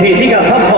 ที่ที่กับพระพอข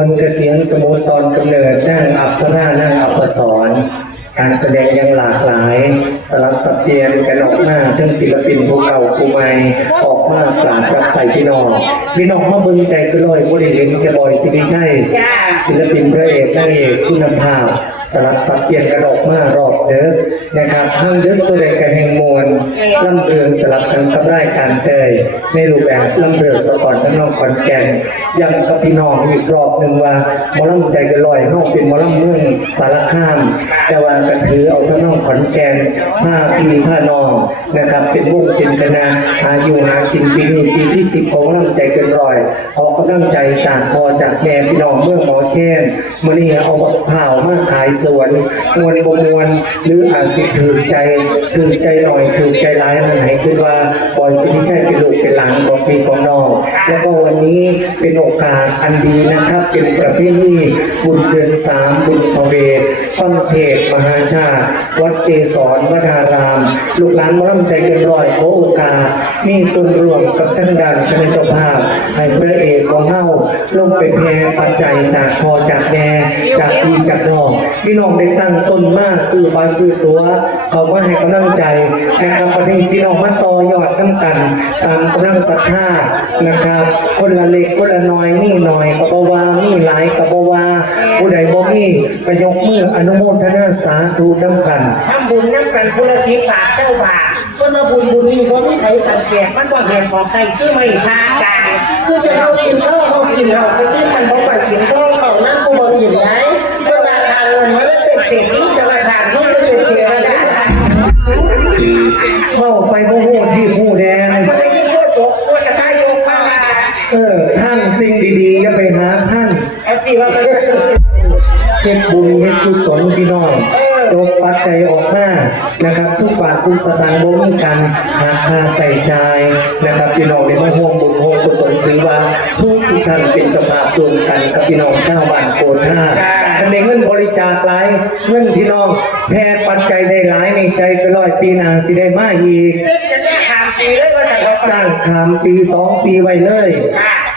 กวนเกษียณสมุทรตอนกำเนิดนั่งอับสรานั่งอัปสรการแสดงยังหลากหลาย สลับสับเปลี่ยนกันออกมาทั้งศิลปินผู้เก่าผู้ใหม่ออกมาปราบกับใส่พี่น้องพี่น้องมาเบิ่งใจก็ลอยบริเห็นแค่บอยสิริชัยศิลปินพระเอกนางเอกคุณภาพ สลับสับเปลี่ยนกันออกมารอบเด้อนะครับห้างเด้อตัวใดกันแห่งมวลลำเรืองสลับกันกับรายการเตยในรูปแบบลำเรืองประกอบน้องขอนแก่นยังกับพี่น้องอีกรอบหนึ่งว่าหมอลำใจกันลอยห้องเป็นหมอลำเมืองสารคาม แต่ว่ากันถือเอาทั้งน้องขอนแก่นผ้าพีผ้านองนะครับ เป็นวงเป็นคณะหาอยู่หากินปีนี้ปีที่สิบของลำใจเกินร้อยขอกำลังใจจากพอจากแม่พี่น้องเมืองหมอแค้นมื่อนี้เอาบักเผาวมาขายสวนมวนบมวนหรืออาจสิถือใจถือใจหน่อยถือใจร้ายมันให้ขึ้นว่าปล่อยสิทธิชัยเป็นลูกเป็นหลานของปีของน้องแล้วก็วันนี้เป็นโอกาสอันดีนะครับ เป็นประเพณีบุญเดือนสามบุญพระเวทฟังเทศมหาชาติ วัดเกศรวัดาราม ลูกหลานมอลำใจเกินร้อยขอโอกาสมีส่วนร่วมกับท่านดังคณะเจ้าภาพให้พระเอกของเฮา ลงไปแพร่ปัจจัยจากพ่อจากแม่จากพี่จากน้องพี่น้องได้ตั้งต้นมาซื้อมาซื้อตัว เขามาให้กำลังใจนะครับวันนี้พี่น้องมาต่อยอดน้ำกัน ตามกำลังศรัทธานะครับ คนละเล็กคนละน้อยนี่หน่อยกับบวามีหลายกับบวาผู้ใดบ่มีก็ยกมืออนุโมทนาสาธุน้ำกันทำบุญน้ำกันพุละสิบบาทเจ้าบาท มาบุญบุญนี่ก็ไม่ไหนตันแจกมันว่าเหตุของใครคือไม่พากันคือจะเอากินข้าวเอากินข้าวไปกินมันบอกไปกินข้าวเขานั้นกูบอกกินไหนเวลาทานเงินมันแล้วเป็นเศรษฐีจะมาทานที่จะเป็นเทวดาเข้าไปโมโหที่ผู้แดงมันได้ยินว่าศพว่าจะตายโยงฟ้าเออท่านสิ่งดีๆอย่าไปหาท่านไอ้ตีว่าก็จะเฮ็ดบุญเฮ็ดกุศลพี่น้องจบ ปัจจัยออกมานะครับ ทุกบาททุกสตางค์บ่มีกันหาค่าใส่ใจายนะครับพี่น้องได้มาห่วมบุญห่วมกุศลถือว่าทุกทุกท่านเป็นเจ้าภาพรวมกันกับพี่น้องชาวบ้านโกนห้าถ้าในเงินบริจาคหลายเงินพี่น้องแพร่ปัจจัยได้หลายในใจก็ร้อยปีหน้าสิได้มาอีกเส้นฉันจะขามปีเลยว่าใส่เขาไปจ้างคามปีสองปีไว้เลย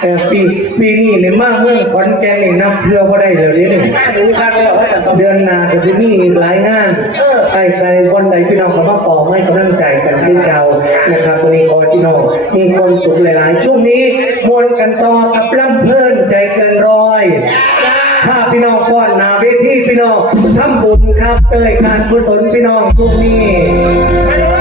เออปีปีนี้เนี่ยมากเมืองขอนแก่นนี่นับเพื่อว่าได้เลยนี่น่าดูครับเลยว่าจะต้องเดือนหน้าก็สิมีอีกหลายงานไอ้ไกลวันใดพี่น้องก็มาฟองให้กำลังใจกันขึ้นเก่านะครับวันนี้ขอให้พี่น้องมีความสุขหลายๆ ช่วงนี้มวนกันต่อกับลำเพลินใจเกินร้อยถ้าพี่น้องก่อนหนาเวทีพี่น้องทำบุญครับเต้ยการกุศลพี่น้องช่วงนี้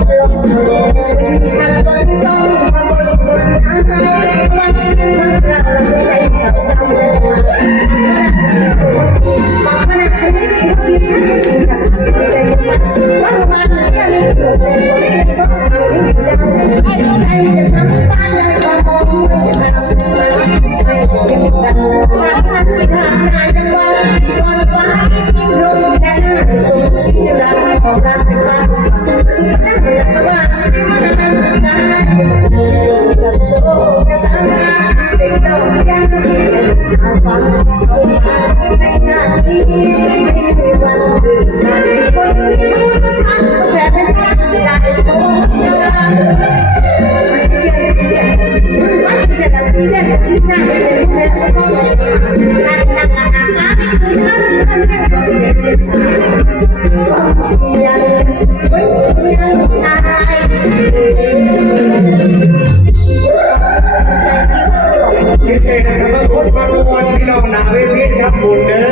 พิเศษสำหรับคนบางคนที่เราหนักเวีครับบุญเด้อ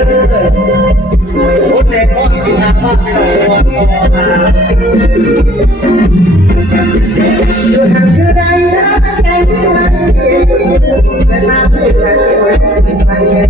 คนในครอบครัวภม่วนตัวมาอยู่างคือะใจกันเป็าที่นเป็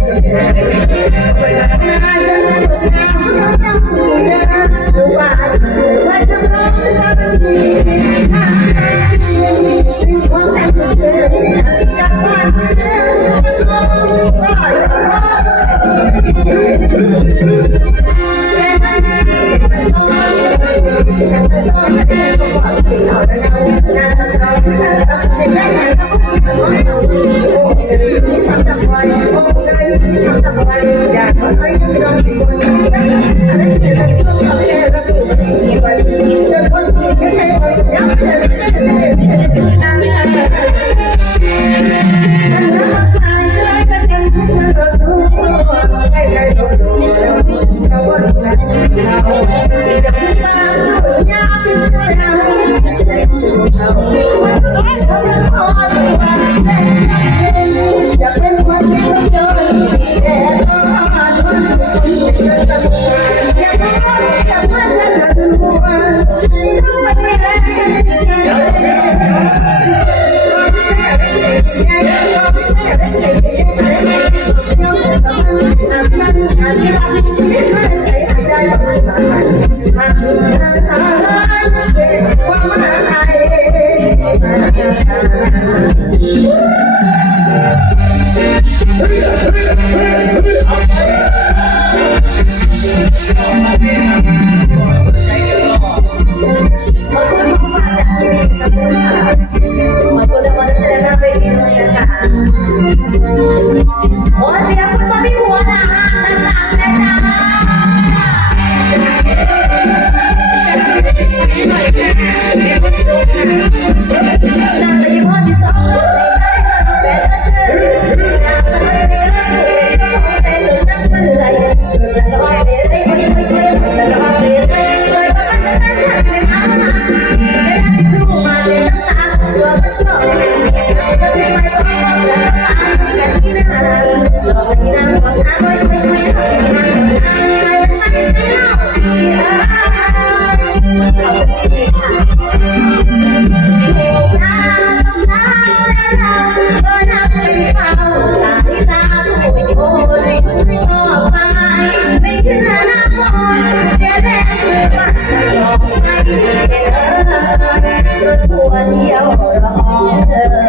ทัวเที่ยรออรถ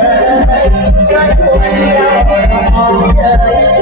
ทัเที่ยวรอเ